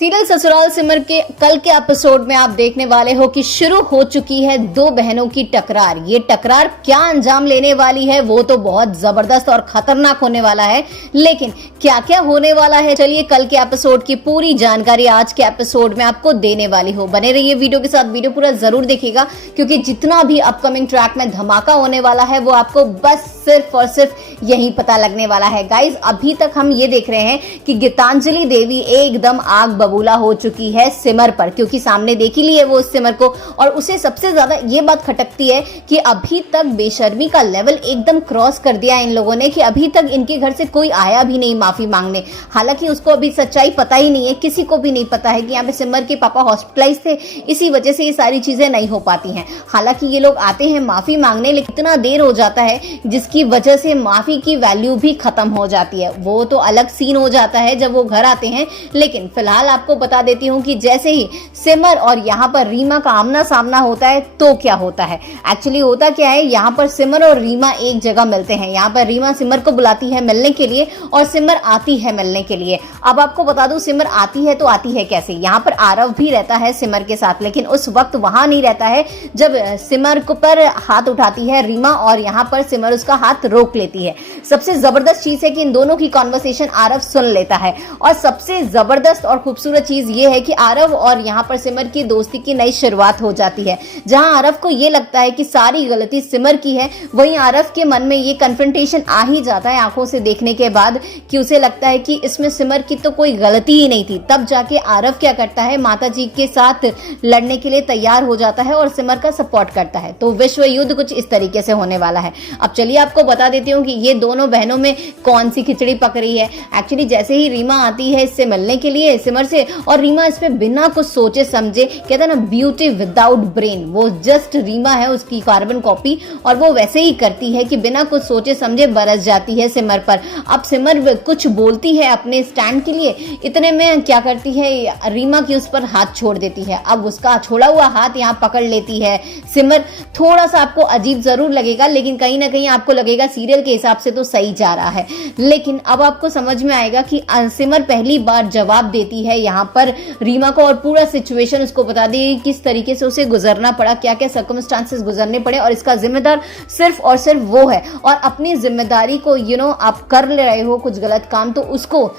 Serial Sasural Simar के कल के एपिसोड में आप देखने वाले हो कि शुरू हो चुकी है दो बहनों की टकरार। ये टकरार क्या अंजाम लेने वाली है वो तो बहुत जबरदस्त और खतरनाक होने वाला है, लेकिन क्या क्या होने वाला है चलिए कल के एपिसोड की पूरी जानकारी आज के एपिसोड में आपको देने वाली हो। बने रहिए वीडियो के साथ, वीडियो पूरा जरूर देखिएगा क्योंकि जितना भी अपकमिंग ट्रैक में धमाका होने वाला है वो आपको बस सिर्फ और सिर्फ यही पता लगने वाला है। गाइज अभी तक हम ये देख रहे हैं कि गीतांजलि देवी एकदम आग बबूला हो चुकी है सिमर पर, क्योंकि सामने देख ही ली है वो उस सिमर को, और उसे सबसे ज्यादा ये बात खटकती है कि अभी तक बेशर्मी का लेवल एकदम क्रॉस कर दिया इन लोगों ने कि अभी तक इनके घर से कोई आया भी नहीं माफी मांगने। हालांकि उसको अभी सच्चाई पता ही नहीं है, किसी को भी नहीं पता है कि यहाँ पे सिमर के पापा हॉस्पिटलाइज थे, इसी वजह से ये सारी चीजें नहीं हो पाती हैं। हालांकि ये लोग आते हैं माफी मांगने, लेकिन इतना देर हो जाता है जिसकी वजह से माफी की वैल्यू भी खत्म हो जाती है। वो तो अलग सीन हो जाता है जब वो घर आते हैं, लेकिन फिलहाल आपको बता देती हूँ कि जैसे ही सिमर और यहाँ पर रीमा का आमना सामना होता है तो क्या होता है। एक्चुअली होता क्या है, यहाँ पर सिमर और रीमा एक जगह मिलते हैं। यहाँ पर रीमा सिमर को बुलाती है मिलने के लिए और सिमर आती है मिलने के लिए। अब आपको बता दूं सिमर आती है तो आती है कैसे। यहाँ पर आरव भी रहता है सिमर के साथ, लेकिन उस वक्त वहां नहीं रहता है जब सिमर को पर हाथ उठाती है रीमा और यहाँ पर सिमर उसका हाथ रोक लेती है। सबसे जबरदस्त चीज है कि इन दोनों की कॉन्वर्सेशन आरव सुन लेता है, और सबसे जबरदस्त और खूबसूरत चीज ये है कि आरव और यहाँ पर सिमर की दोस्ती की नई शुरुआत हो जाती है। जहां आरव को ये लगता है कि सारी गलती सिमर की है, वहीं आरव के मन में ये कन्फ्रंटेशन आ ही जाता है आंखों से देखने के बाद कि उसे लगता है कि इसमें सिमर की तो कोई गलती ही नहीं थी। तब जाके आरव क्या करता है, माता जी के साथ लड़ने के लिए तैयार हो जाता है और सिमर का सपोर्ट करता है। तो विश्व युद्ध कुछ इस तरीके से होने वाला है। अब चलिए आपको बता देती हूँ कि ये दोनों बहनों में कौन सी खिचड़ी पक रही है। एक्चुअली जैसे ही रीमा आती है इससे मिलने के लिए सिमर से, और रीमा इसमें बिना कुछ सोचे समझे, कहते हैं ना ब्यूटी विदाउट ब्रेन, वो जस्ट रीमा है उसकी कार्बन कॉपी, और वो वैसे ही करती है कि बिना कुछ सोचे समझे बरस जाती है सिमर पर। अब सिमर कुछ बोलती है अपने स्टैंड के लिए, इतने में क्या करती है रीमा की उस पर हाथ छोड़ देती है। अब उसका छोड़ा हुआ हाथ यहाँ पकड़ लेती है सिमर। थोड़ा सा आपको अजीब जरूर लगेगा, लेकिन कहीं ना कहीं आपको लगेगा सीरियल के हिसाब से तो सही जा रहा है। लेकिन अब आपको समझ में आएगा कि सिमर पहली बार जवाब देती है यहाँ पर रीमा को, और पूरा सिचुएशन उसको बता दी किस तरीके से उसे गुजरना पड़ा, क्या क्या सर्कमस्टांसेस गुजरने पड़े, और इसका जिम्मेदार सिर्फ और सिर्फ वो है। और अपनी जिम्मेदारी को आप कर ले रहे हो कुछ गलत काम, तो उसको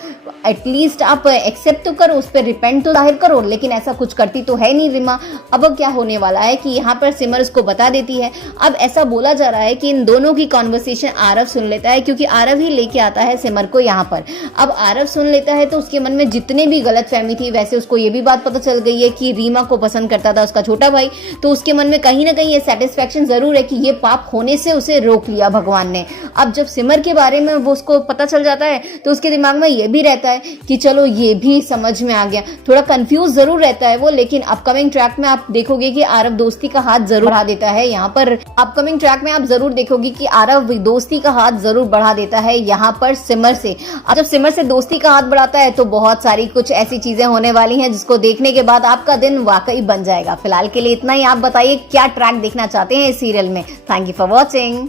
एटलीस्ट आप एक्सेप्ट तो करो, उस पर रिपेंट तो जाहिर करो, लेकिन ऐसा कुछ करती तो है नहीं रीमा। अब क्या होने वाला है कि यहाँ पर सिमर उसको बता देती है। अब ऐसा बोला जा रहा है कि इन दोनों की कॉन्वर्सेशन आरव सुन लेता है, क्योंकि आरव ही लेके आता है सिमर को यहाँ पर। अब आरव सुन लेता है तो उसके मन में जितने भी गलतफहमी थी, वैसे उसको ये भी बात पता चल गई है कि रीमा को पसंद करता था उसका छोटा भाई, तो उसके मन में कहीं ना कहीं ये सेटिस्फैक्शन जरूर है कि ये पाप होने से उसे रोक लिया भगवान ने। अब जब सिमर के बारे में वो उसको पता चल जाता है तो उसके दिमाग में ये भी रहता है कि चलो ये भी समझ में आ गया। थोड़ा कंफ्यूज जरूर रहता है वो, लेकिन अपकमिंग ट्रैक में आप देखोगे कि आरव दोस्ती का हाथ जरूर बढ़ा देता है। यहाँ पर अपकमिंग ट्रैक में आप जरूर देखोगे कि आरव दोस्ती का हाथ जरूर बढ़ा देता है यहाँ पर सिमर से। अब जब सिमर से दोस्ती का हाथ बढ़ाता है तो बहुत सारी कुछ ऐसी चीजें होने वाली हैं जिसको देखने के बाद आपका दिन वाकई बन जाएगा। फिलहाल के लिए इतना ही। आप बताइए क्या ट्रैक देखना चाहते हैं इस सीरियल में। Thank you for watching.